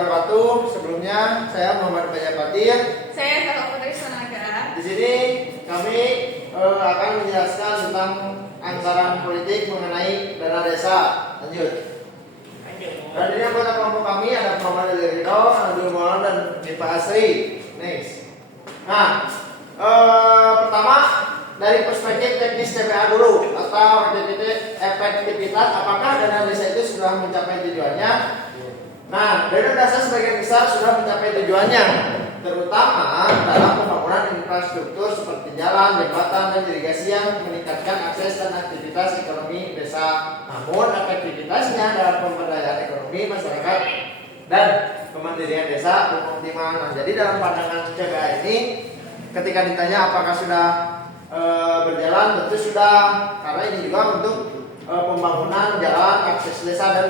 wabarakatuh. Sebelumnya saya Muhammad Bajapatir. Saya Kakak Putri Sonaga. Di sini kami akan menjelaskan tentang anggaran politik mengenai dana desa. Lanjut. Dan ini anggota kelompok kami ada Muhammad Ridho, Abdul Maulana dan Mifa Asri. Next. Nah, pertama dari perspektif teknis TPA dulu atau efektivitas, apakah dana desa itu sudah mencapai tujuannya? Nah, dana desa sebagian besar sudah mencapai tujuannya, terutama dalam pembangunan infrastruktur seperti jalan, jembatan, dan irigasi yang meningkatkan akses dan aktivitas ekonomi desa. Namun, efektivitasnya dalam pemberdayaan ekonomi masyarakat dan kemandirian desa belum optimal. Nah, jadi dalam pandangan CBA ini, ketika ditanya apakah sudah berjalan, tentu sudah, karena ini juga untuk pembangunan jalan, akses desa dan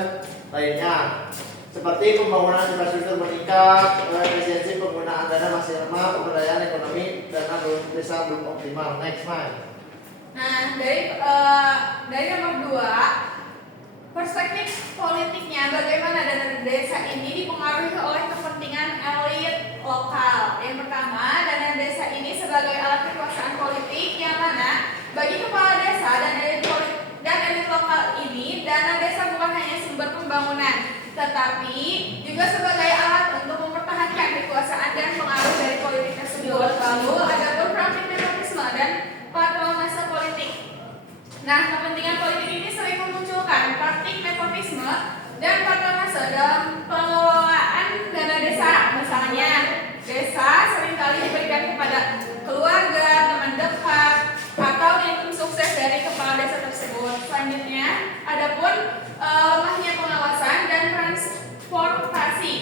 lainnya. Seperti pembangunan infrastruktur meningkat, efisiensi penggunaan dana masih lemah, pemberdayaan ekonomi dana desa belum optimal. Next, Mike. Nah, dari nomor 2, perspektif politiknya bagaimana dana desa ini dipengaruhi oleh kepentingan elit lokal. Yang pertama, dana desa ini sebagai alat kekuasaan politik yang mana bagi kepala desa dan elit lokal ini, dana desa bukan hanya sumber pembangunan, tetapi juga sebagai alat untuk mempertahankan kekuasaan dan pengaruh dari politik tersebut. Lalu ada praktik nepotisme dan patronase politik. Nah, kepentingan politik ini sering memunculkan praktik nepotisme dan patronase dalam pengelolaan dana desa. Misalnya, desa seringkali diberikan kepada keluarga, teman dekat, atau tim sukses dari kepala desa tersebut. Selanjutnya, adapun lemahnya pengawasan dan transportasi,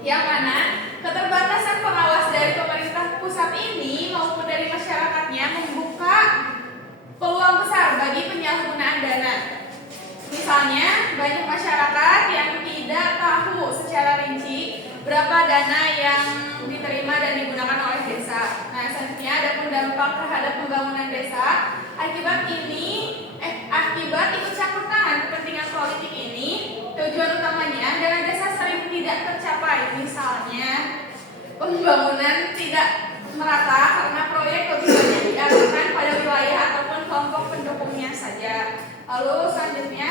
yang mana keterbatasan pengawas dari pemerintah pusat ini maupun dari masyarakatnya membuka peluang besar bagi penyalahgunaan dana. Misalnya, banyak masyarakat yang tidak tahu secara rinci berapa dana yang diterima dan digunakan oleh desa. Nah, selanjutnya ada dampak terhadap pembangunan desa. Akibat ikut campur tangan kepentingan politik ini, tujuan utamanya dana desa sering tidak tercapai. Misalnya, pembangunan tidak merata karena proyek lebih banyak diarahkan pada wilayah ataupun kelompok pendukungnya saja. Lalu selanjutnya,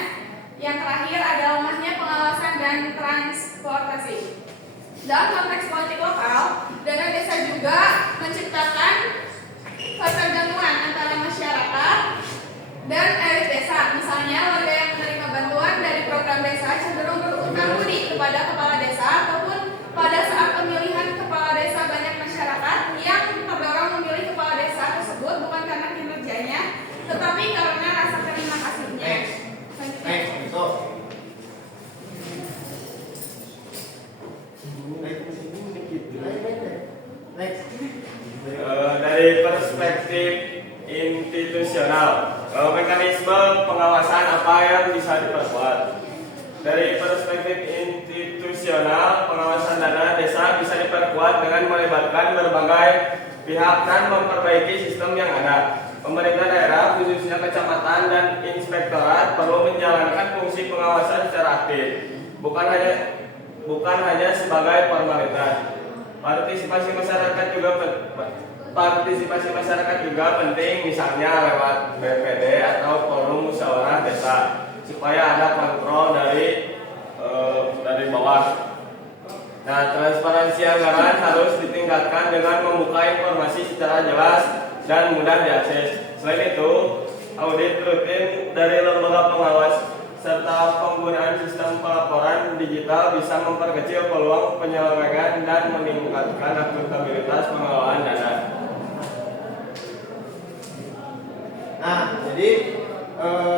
yang terakhir ada lemahnya pengawasan dan transportasi. Dalam konteks politik lokal, dana desa juga menciptakan ketergantungan antara masyarakat dan elit desa. Misalnya, warga yang menerima bantuan dari program desa cenderung berutang budi kepada kepala desa, ataupun pada saat pemilihan kepala desa banyak masyarakat yang terdorong memilih kepala desa tersebut bukan karena kinerjanya, tetapi karena rasa terima kasihnya. Dari perspektif institusional, mekanisme pengawasan apa yang bisa diperkuat. Dari perspektif institusional, pengawasan dana desa bisa diperkuat dengan melibatkan berbagai pihak dan memperbaiki sistem yang ada. Pemerintah daerah, khususnya kecamatan dan inspektorat, perlu menjalankan fungsi pengawasan secara aktif, bukan hanya sebagai formalitas. Partisipasi masyarakat juga penting, misalnya lewat BPD atau forum musyawarah desa, supaya ada kontrol dari bawah. Nah, transparansi anggaran harus ditingkatkan dengan membuka informasi secara jelas dan mudah diakses. Selain itu, audit rutin dari lembaga pengawas serta penggunaan sistem pelaporan digital bisa memperkecil peluang penyelewengan dan meningkatkan akuntabilitas pengelolaan dana. Nah, jadi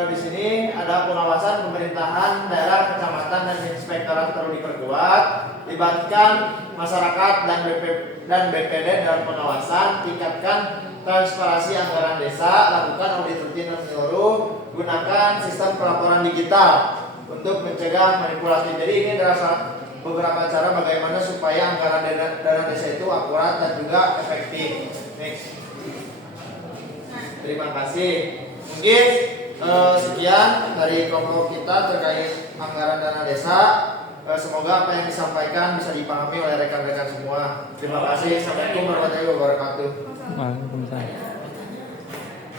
di sini ada pengawasan pemerintahan daerah, kecamatan, dan inspektorat perlu diperkuat. Libatkan masyarakat dan BPD dalam pengawasan. Tingkatkan transparansi anggaran desa. Lakukan audit rutin dan menyeluruh. Gunakan sistem pelaporan digital untuk mencegah manipulasi. Jadi ini adalah beberapa cara bagaimana supaya anggaran dana desa itu akurat dan juga efektif. Next. Terima kasih. Mungkin sekian dari kelompok kita terkait anggaran dana desa. semoga apa yang disampaikan bisa dipahami oleh rekan-rekan semua. Terima kasih. Assalamualaikum warahmatullahi wabarakatuh. Waalaikumsalam.